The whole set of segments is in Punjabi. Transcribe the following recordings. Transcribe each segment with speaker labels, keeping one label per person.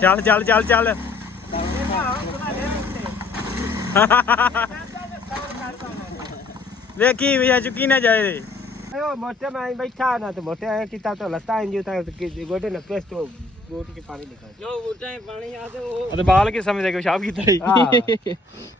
Speaker 1: ਚੱਲ ਚੱਲ ਚੱਲ ਚੱਲ। ਵੇਖੀ ਵੀ ਚੁੱਕੀ ਨਾ ਜਾਏ ਰੇ?
Speaker 2: ਅਯੋ ਮੋਟੇ ਮੈਂ ਬੈਠਾ ਨਾ ਤੇ ਮੋਟੇ ਆਇਆ ਕੀਤਾ ਤਾਂ ਲੱਤਾਂ ਇੰਜੂ ਤਾਂ ਗੋਡੇ ਨਾ ਪੇਸ ਤੋਂ ਗੋਟ ਕੇ ਪਾਣੀ ਨਿਕਲ
Speaker 3: ਜੋ ਬੂਟਾਂ 'ਚ ਪਾਣੀ ਆ ਤੇ ਉਹ
Speaker 1: ਅਤੇ ਬਾਲ ਕੇ ਸਮੇਂ ਦੇ ਕੇ ਪਿਸ਼ਾਬ ਕੀਤਾ ਸੀ?
Speaker 2: ਹਾਂ।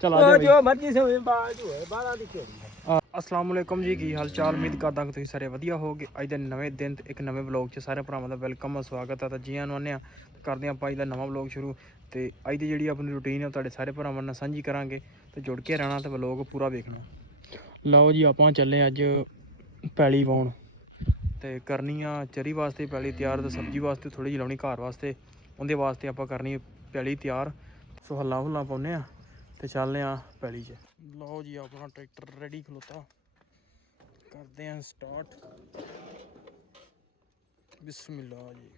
Speaker 1: ਚਲ ਆ ਜਾ
Speaker 2: ਜੋ ਮਰਜ਼ੀ ਸੇ ਬਾਹਰ ਜੋ ਹੈ ਬਾਹਰ ਦੀ ਕਿਹੜੀ
Speaker 1: ਅਸਲਾਮ ਵਾਲੇਕਮ ਜੀ, ਕੀ ਹਾਲ ਚਾਲ? ਉਮੀਦ ਕਰਦਾ ਕਿ ਤੁਸੀਂ ਸਾਰੇ ਵਧੀਆ ਹੋਵੋਗੇ। ਅੱਜ ਦੇ ਨਵੇਂ ਦਿਨ ਤੇ ਇੱਕ ਨਵੇਂ ਵਲੌਗ 'ਚ ਸਾਰੇ ਭਰਾਵਾਂ ਦਾ ਵੈਲਕਮ ਆ ਸਵਾਗਤ ਆ ਤਾਂ ਜੀ ਆਇਆਂ ਨੂੰ ਹਾਂ ਕਰਦੇ ਹਾਂ ਆਪਾਂ ਅੱਜ ਦਾ ਨਵਾਂ ਵਲੌਗ ਸ਼ੁਰੂ। ਤੇ ਅੱਜ ਦੀ ਜਿਹੜੀ ਆਪਣੀ ਰੁਟੀਨ ਹੈ, ਉਹ ਤੁਹਾਡੇ ਸਾਰੇ ਭਰਾਵਾਂ ਨਾਲ ਸਾਂਝੀ ਕਰਾਂਗੇ। ਤੇ ਜੁੜ ਕੇ ਰਹਿਣਾ ਤੇ ਵਲੌਗ ਪੂਰਾ ਵੇਖਣਾ। ਲਓ ਜੀ, ਆਪਾਂ ਚੱਲੇ ਅੱਜ ਪੈਲੀ ਪਾਉਣ ਤੇ ਕਰਨੀ ਆ ਚਰੀ ਵਾਸਤੇ ਪੈਲੀ ਤਿਆਰ ਤੇ ਸਬਜ਼ੀ ਵਾਸਤੇ ਥੋੜੀ ਜਿਹੀ ਲਾਉਣੀ ਘਰ ਵਾਸਤੇ। ਉਹਦੇ ਵਾਸਤੇ ਆਪਾਂ ਕਰਨੀ ਪੈਲੀ ਤਿਆਰ। ਸੋ ਹੱਲਾ ਹੁੱਲਾ ਪਾਉਨੇ ਆ ਤੇ ਚੱਲਦੇ ਆ ਪੈਲੀ 'ਚ। ਲਓ ਜੀ ਆਪਣਾ ਟਰੈਕਟਰ ਰੈਡੀ ਖਲੋਤਾ। ਕਰਦੇ ਆਂ ਸਟਾਰਟ ਬਿਸਮਿਲ੍ਲਾ ਜੀ।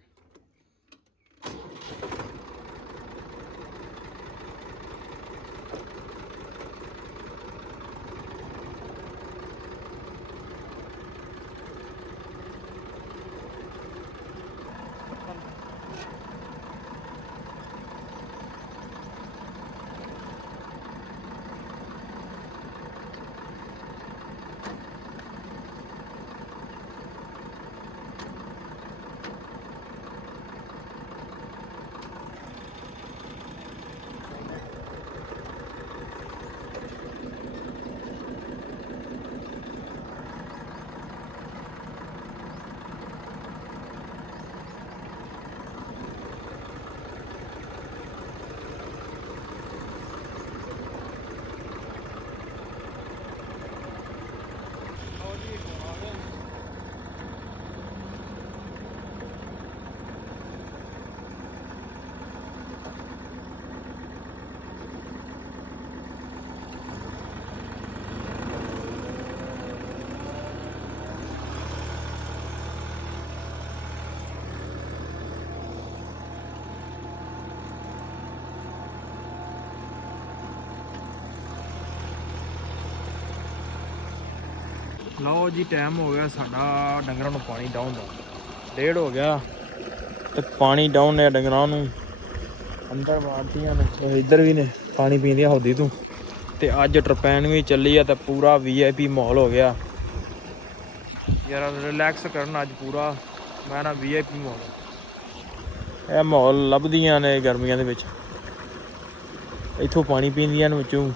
Speaker 1: ਲਓ ਜੀ ਟਾਈਮ ਹੋ ਗਿਆ ਸਾਡਾ, ਡੰਗਰਾਂ ਨੂੰ ਪਾਣੀ ਡਾਉਣ ਦਾ। ਡੇਢ ਹੋ ਗਿਆ ਤੇ ਪਾਣੀ ਡਾਉਣ ਨੇ ਡੰਗਰਾਂ ਨੂੰ। ਅੰਦਰ ਵਾਰਤੀਆਂ ਨੇ। ਉਹ ਇੱਧਰ ਵੀ ਨੇ, ਪਾਣੀ ਪੀਂਦੀਆਂ ਹੌਦੀ ਤੂੰ। ਤੇ ਅੱਜ ਟਰਪੈਨ ਵੀ ਚੱਲੀ ਆ ਤੇ ਪੂਰਾ ਵੀਆਈਪੀ ਮਾਹੌਲ ਹੋ ਗਿਆ। ਯਾਰ ਰਿਲੈਕਸ ਕਰਨ ਅੱਜ ਪੂਰਾ। ਮੈਂ ਨਾ ਵੀਆਈਪੀ ਮਾਹੌਲ ਇਹ ਮਾਹੌਲ ਲੱਭਦੀਆਂ ਨੇ ਗਰਮੀਆਂ ਦੇ ਵਿੱਚ। ਇੱਥੋਂ ਪਾਣੀ ਪੀਂਦੀਆਂ ਨੇ ਵਿੱਚੋਂ।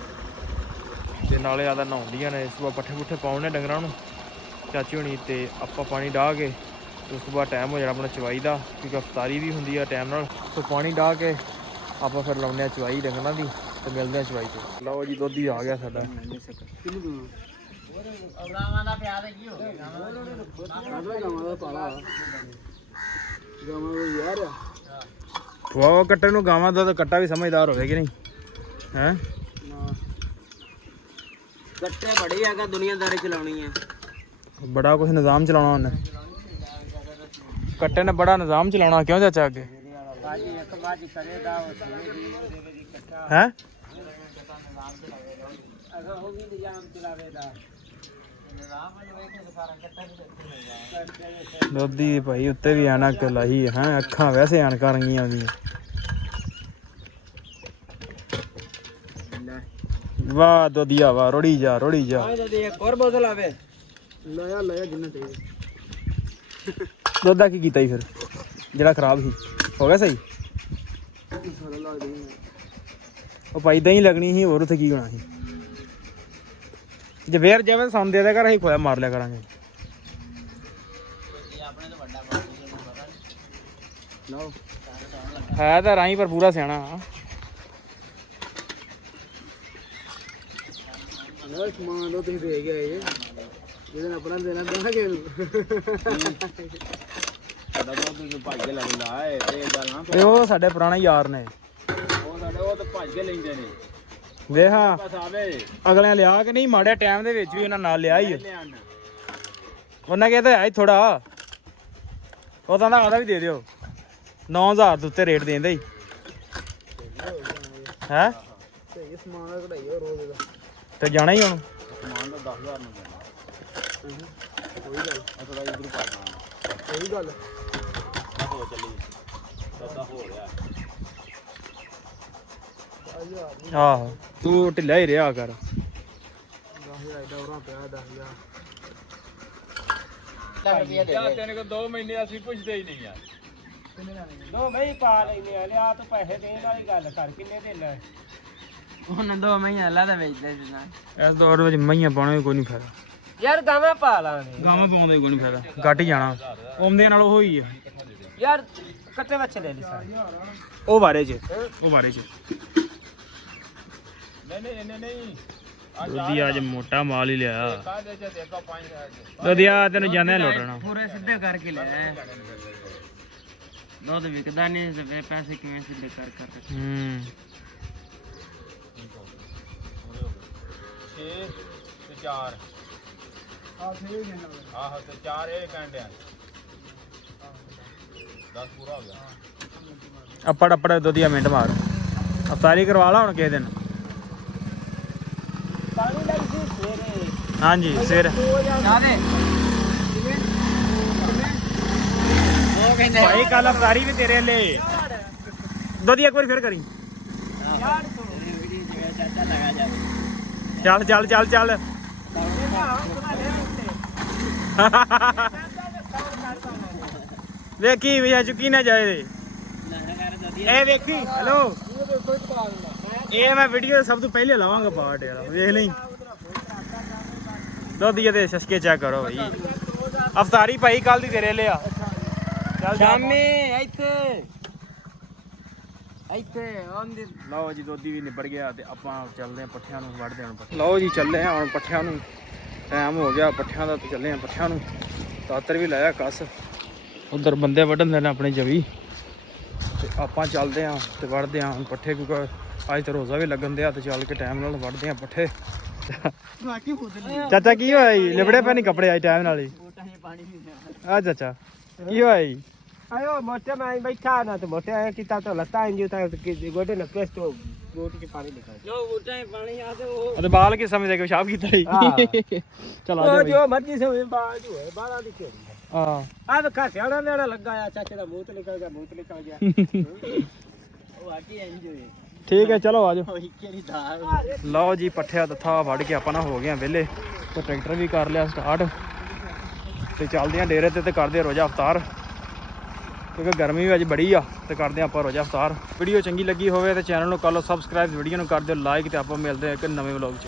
Speaker 1: ਤੇ ਨਾਲੇ ਆਦਾ ਨਹਾਉਂਦੀਆਂ ਨੇ ਇਸ ਤੋਂ ਬਾਅਦ ਪੱਠੇ ਪੁੱਠੇ ਪਾਉਣੇ ਡੰਗਰਾਂ ਨੂੰ। ਚਾਚੀ ਹੋਣੀ ਤੇ ਆਪਾਂ ਪਾਣੀ ਡਾਹ ਕੇ ਉਸ ਤੋਂ ਬਾਅਦ ਟਾਈਮ ਹੋ ਜਾਣਾ ਆਪਣਾ ਚਵਾਈ ਦਾ ਕਿਉਂਕਿ ਅਫਤਾਰੀ ਵੀ ਹੁੰਦੀ ਆ ਟਾਈਮ ਨਾਲ। ਸੋ ਪਾਣੀ ਡਾਹ ਕੇ ਆਪਾਂ ਫਿਰ ਲਾਉਂਦੇ ਆ ਚਵਾਈ ਡੰਗਰਾਂ ਦੀ ਤੇ ਮਿਲਦੇ ਆ ਚਵਾਈ ਤੇ। ਲਓ ਜੀ ਦੁੱਧ ਹੀ ਆ ਗਿਆ ਸਾਡਾ।
Speaker 3: ਅਬਰਾਮਾਂ ਦਾ ਪਿਆਰ ਕੀ ਹੋ ਗਿਆ
Speaker 2: ਗਾਵਾਂ ਦਾ ਪਾਲਾ। ਗਾਵਾਂ ਦਾ ਯਾਰ
Speaker 1: ਵਾਹ ਕੱਟੇ ਨੂੰ ਗਾਵਾਂ ਦਾ ਤਾਂ ਕੱਟਾ ਵੀ ਸਮਝਦਾਰ ਹੋਵੇ ਕਿ ਨਹੀਂ? ਹੈ?
Speaker 3: ਕੱਟੇ ਬੜੀ ਹੈਗਾ ਦੁਨੀਆਦਾਰੀ ਚਲਾਉਣੀ ਹੈ
Speaker 1: ਬੜਾ ਕੁਝ ਨਿਜ਼ਾਮ ਚਲਾਉਣਾ ਉਹਨੇ। ਕੱਟੇ ਨੇ ਬੜਾ ਨਿਜ਼ਾਮ ਚਲਾਉਣਾ ਕਿਉਂ ਚਾਚਾ ਅੱਗੇ?
Speaker 3: ਬਾਜੀ ਇੱਕ ਬਾਜੀ ਕਰੇਗਾ ਉਹ ਸੁਣੇਗੀ
Speaker 1: ਹੈ?
Speaker 3: ਅਗਰ ਉਹ ਵੀ ਨਿਜ਼ਾਮ ਚਲਾਵੇਗਾ।
Speaker 1: ਦੋਦੀ ਭਾਈ ਉੱਤੇ ਵੀ ਐਨਕ ਲਾਈ ਹੈ ਅੱਖਾਂ ਵੈਸੇ ਐਨਕਾਂ ਰੰਗੀਆਂ ਉਹਦੀਆਂ। ਵਾਹ ਦੋਦੀਆ ਵਾਹ ਰੋੜੀ ਜਾ ਰੋੜੀ ਜਾ।
Speaker 3: ਆਏ ਤਾਂ ਦੇ ਇੱਕ ਹੋਰ ਬੋਤਲ ਆਵੇ
Speaker 2: ਲਿਆ ਲਿਆ ਜਿੰਨਾ ਚਾਹੀਦਾ
Speaker 1: ਦੁੱਧ ਦਾ ਕੀ ਕੀਤਾ ਜੀ ਫਿਰ? ਜਿਹੜਾ ਖਰਾਬ ਸੀ। ਹੋ ਗਿਆ ਸਹੀ? ਉਹ ਭਾਈ ਦਹੀਂ ਲੱਗਣੀ ਸੀ ਹੋਰ ਉੱਥੇ ਕੀ ਹੋਣਾ ਸੀ? ਜੇ ਵੇਰ ਜਾਵੇ ਤਾਂ ਸਾਨੂੰ ਦੇ ਦੇ ਕਰ ਅਸੀਂ ਖੋਇਆ ਮਾਰ ਲਿਆ ਕਰਾਂਗੇ।
Speaker 3: ਆਪਣੇ ਤੋਂ ਵੱਡਾ ਬਾਜੀ ਨੂੰ ਪਤਾ ਨਹੀਂ
Speaker 2: ਲਓ।
Speaker 1: ਹੈ ਤਾਂ ਰਾਈ ਪਰ ਪੂਰਾ ਸਿਆਣਾ। ਆ
Speaker 2: ਲਓ ਸਮਾਨ ਲੋ ਤੁਸੀਂ ਦੇ ਗਏ ਜੇ ਜਿਹਦੇ ਨਾਲ ਆਪਣਾ ਦੇਣਾ ਦਾਂਗੇ ਨੂੰ
Speaker 3: ਸਾਡਾ ਤਾਂ ਤੁਸੀਂ ਭੱਜ ਕੇ ਲੈਂਦਾ ਏ ਇਹ ਗੱਲ ਨਾ
Speaker 1: ਇਹ ਉਹ ਸਾਡੇ ਪੁਰਾਣੇ ਯਾਰ ਨੇ।
Speaker 3: ਉਹ ਸਾਡੇ ਉਹ ਤਾਂ ਭੱਜ ਕੇ ਲੈਂਦੇ ਨੇ।
Speaker 1: ਵੇਖਾ
Speaker 3: ਬਸ ਆਵੇ।
Speaker 1: ਅਗਲਿਆਂ ਲਿਆ ਕਿ ਨਹੀਂ ਮਾੜੇ ਟਾਈਮ ਦੇ ਵਿੱਚ ਵੀ ਉਹਨਾਂ ਨਾਲ ਲਿਆ ਹੀ
Speaker 3: ਲਿਆਣ
Speaker 1: ਉਹਨਾਂ ਕਹਿੰਦਾ ਹੈ ਥੋੜਾ ਉਹ ਤਾਂ ਆਦਾ ਵੀ ਦੇ ਦਿਓ। 9000 ਦੇ ਉੱਤੇ ਰੇਟ ਦੇਂਦਾ ਹੀ। ਹੈ?
Speaker 2: ਤੇ ਇਹ ਸਮਾਨ ਦਾ ਕਢਾਈ ਹੋਰ ਰੋਜ਼ ਦਾ।
Speaker 1: ਤੇ ਜਾਣਾ ਹੀ ਹੁਣ।
Speaker 3: ਸਮਾਨ ਦਾ 10000 ਨੂੰ ਦੇਣਾ।
Speaker 2: ਕੋਈ ਗੱਲ
Speaker 3: ਆ ਥੋੜਾ ਇਧਰ ਪਾ ਦੇਣਾ
Speaker 2: ਕੋਈ ਗੱਲ
Speaker 3: ਹੋ। ਚੱਲੀ। ਸੌਦਾ ਹੋ ਰਿਹਾ।
Speaker 1: ਆਹੋ। ਤੂੰ ਢਿੱਲਾ ਹੀ ਰਿਹਾ ਕਰ।
Speaker 3: ਯਾਰ ਤੈਨੂੰ ਕੋ 2 ਮਹੀਨੇ ਅਸੀਂ ਪੁੱਛਦੇ ਹੀ ਨਹੀਂ ਯਾਰ
Speaker 2: ਦੋ ਮੈਂ ਪਾ ਲੈਨੇ ਆ। ਲਿਆ ਤੂੰ ਪੈਸੇ ਦੇਣ ਵਾਲੀ ਗੱਲ ਕਰ। ਕਿੰਨੇ ਦੇਣਾ
Speaker 3: ਉਹਨਾਂ ਦੋ ਮਹੀਨੇ ਅੱਲਾ ਦਾ ਵੇਚਦੇ ਸੀ ਨਾ
Speaker 1: ਇਸ ਦੌਰ ਵਿੱਚ ਮਈਆਂ ਪਾਉਣਾ ਵੀ ਕੋਈ ਨਹੀਂ ਫਾਇਦਾ।
Speaker 2: ਯਾਰ ਗਾਵਾਂ ਪਾ ਲਾਂਗੇ।
Speaker 1: ਗਾਵਾਂ ਪਾਉਂਦੇ ਕੋਈ ਨਹੀਂ ਫਾਇਦਾ। ਘੱਟ ਹੀ ਜਾਣਾ। ਆਉਂਦੇ ਨਾਲ ਉਹ ਹੀ ਆ।
Speaker 2: ਯਾਰ ਕੱਟੇ ਬੱਚੇ ਲੈ ਲਈ ਸਾਰੇ।
Speaker 1: ਉਹ ਬਾਰੇ ਚ। ਉਹ ਬਾਰੇ ਚ।
Speaker 3: ਨਹੀਂ ਨਹੀਂ ਨਹੀਂ।
Speaker 1: ਦੁੱਧੀ ਅੱਜ ਮੋਟਾ ਮਾਲ ਹੀ ਲਿਆ। ਦੁੱਧੀਆ ਤੈਨੂੰ ਜਾਂਦੇ ਲੁੱਟਣਾ
Speaker 3: ਪੂਰੇ ਸਿੱਧੇ ਕਰਕੇ ਲੈ ਦੁੱਧ ਵਿਕਦਾ ਨਹੀਂ ਤੇ ਪੈਸੇ ਕਿਵੇਂ ਸਿੱਧੇ ਕਰ ਕਰ
Speaker 1: ਹੂੰ।
Speaker 3: 6 ਤੇ 4 ਆਹੋ ਤੇ 4 ਇਹ ਕਹਿੰਦੇ ਆ। 10 ਪੂਰਾ ਹੋ ਗਿਆ।
Speaker 1: ਅੱਪੜ ਅੱਪੜ ਦੁੱਧੀਆ ਮਿੰਟ ਮਾਰ। ਅਫਤਾਰੀ ਕਰਵਾ ਲਾ ਹੁਣ ਕਿਸੇ ਦਿਨ।
Speaker 2: ਪਾਣੀ ਲਈ ਸੀ ਸਵੇਰੇ।
Speaker 1: ਹਾਂਜੀ ਸਿਰ
Speaker 3: ਕਾਦੇ ਉਹ ਕਹਿੰਦੇ।
Speaker 1: ਭਾਈ ਕੱਲ ਅਫਤਾਰੀ ਵੀ ਤੇਰੇ ਲਈ ਦੁੱਧੀ ਇੱਕ ਵਾਰੀ ਫਿਰ ਕਰੀ।
Speaker 2: ਯਾਰ ਤੂੰ
Speaker 3: ਵੀਡੀਓ ਜਿਵੇਂ ਚਾਚਾ ਲਗਾ ਜਾਵੇ।
Speaker 1: ਚੱਲ ਚੱਲ ਚੱਲ ਚੱਲ। ਵੇਖੀ ਵੀ ਅੱਜ ਕੀ ਨਾ ਜਾਏ।
Speaker 3: ਨਾ
Speaker 1: ਇਹ ਵੇਖੀ ਹੈਲੋ ਇਹ ਮੈਂ ਵੀਡੀਓ ਸਭ ਤੋਂ ਪਹਿਲੇ ਲਾਵਾਂਗਾ ਪਾਰਟ ਯਾਰ, ਵੇਖ ਲਈ। ਦੁੱਧੀਏ ਦੇ ਸ਼ਸ਼ਕੇ ਚੈੱਕ ਕਰੋ ਭਾਈ ਅਫਤਾਰੀ ਭਾਈ ਕੱਲ ਦੀ ਤੇਰੇ ਲਿਆ ਚੱਲ ਜਾ।
Speaker 3: ਇੱਥੇ। ਇੱਥੇ
Speaker 1: ਲਓ ਜੀ ਦੋਦੀ ਵੀ ਨਿਬੜ ਗਿਆ ਤੇ ਆਪਾਂ ਚੱਲਦੇ ਹਾਂ ਪੱਠਿਆਂ ਨੂੰ ਵੜਦੇ ਹਾਂ ਪੱਠੇ। ਲਓ ਜੀ ਚੱਲੇ ਹਾਂ ਹੁਣ ਪੱਠਿਆਂ ਨੂੰ। ਟਾਈਮ ਹੋ ਗਿਆ ਪੱਠਿਆਂ ਦਾ ਤੇ ਚੱਲੇ ਹਾਂ ਪੱਠਿਆਂ ਨੂੰ। ਦਾਤਰ ਵੀ ਲਾਇਆ ਕੱਸ। ਉਧਰ ਬੰਦੇ ਵੱਢਣ ਦੇ ਨੇ ਆਪਣੇ ਜਵੀ। ਤੇ ਆਪਾਂ ਚੱਲਦੇ ਹਾਂ ਤੇ ਵੜਦੇ ਹਾਂ ਹੁਣ ਪੱਠੇ ਕਿਉਂਕਿ ਅੱਜ ਤਾਂ ਰੋਜ਼ਾ ਵੀ ਲੱਗਣ ਦਿਆ ਤੇ ਚੱਲ ਕੇ ਟਾਈਮ ਨਾਲ ਵੜਦੇ ਹਾਂ ਪੱਠੇ। ਚਾਚਾ ਕੀ ਹੋਇਆ ਜੀ? ਲਿਬੜੇ ਪੈ ਨਹੀਂ ਕੱਪੜੇ ਅੱਜ ਟਾਈਮ ਨਾਲ ਹੀ? ਆ ਚਾਚਾ ਕੀ ਹੋਇਆ ਜੀ?
Speaker 2: ਆਇਓ ਮੋਟੇ ਮੈਂ ਬੈਠਾ ਨਾ ਤੇ ਮੋਟੇ ਆਇਆ ਕੀਤਾ ਤਾਂ ਲੱਤਾਂ ਇੰਜੂ ਤਾਂ ਗੋਡੇ ਨੇ ਪੇਸ ਤੋਂ ਗੋਟ ਕੇ ਪਾਣੀ ਨਿਕਾਲ
Speaker 3: ਜੋ ਬੋਟਾਂ 'ਚ ਪਾਣੀ ਆ ਤੇ ਉਹ
Speaker 1: ਅਤੇ ਬਾਲ ਕੇ ਸਮੇਂ ਦੇ ਕੇ ਪਿਸ਼ਾਬ ਕੀਤਾ
Speaker 2: ਹਾਂ।
Speaker 1: ਚਲ ਆ ਜਾ
Speaker 2: ਜੋ ਮਰਜ਼ੀ ਸੇ ਬਾਲ ਜੋ ਹੈ ਬਾਲਾਂ ਦੀ ਕਿਹੜੀ
Speaker 1: ਆ
Speaker 2: ਆ ਤਾਂ ਖਾਸਿਆਣਾ ਲੈਣਾ ਲੱਗਾ ਆ ਚਾਚੇ ਦਾ ਮੂੰਹ ਤੇ ਨਿਕਲ ਗਿਆ ਮੂੰਹ ਤੇ ਨਿਕਲ ਗਿਆ
Speaker 3: ਉਹ ਆਟੀ ਇੰਜੋਏ
Speaker 1: ਠੀਕ ਹੈ ਚਲੋ ਆਜੋ ਲਓ ਜੀ ਪੱਠਿਆ ਤੱਥਾ ਵੜ ਕੇ ਆਪਾਂ ਨਾ ਹੋ ਗਏ ਆ ਵਿਹਲੇ ਤੇ ਟਰੈਕਟਰ ਵੀ ਕਰ ਲਿਆ ਸਟਾਰਟ ਤੇ ਚੱਲਦੇ ਆ ਡੇਰੇ ਤੇ ਤੇ ਕਰਦੇ ਆ ਰੋਜ਼ਾ ਅਫਤਾਰ ਕਿਉਂਕਿ ਗਰਮੀ ਵੀ ਅੱਜ ਬੜੀ ਆ ਤੇ ਕਰਦੇ ਆ ਆਪਾਂ ਰੋਜ਼ਾ ਅਫਤਾਰ ਵੀਡੀਓ ਚੰਗੀ ਲੱਗੀ ਹੋਵੇ ਤੇ ਚੈਨਲ ਨੂੰ ਕਰ ਲਓ ਸਬਸਕ੍ਰਾਈਬ, ਵੀਡੀਓ ਨੂੰ ਕਰ ਦਿਓ ਲਾਈਕ ਤੇ ਆਪਾਂ ਮਿਲਦੇ ਆ ਇੱਕ ਨਵੇਂ ਵਲੌਗ 'ਚ।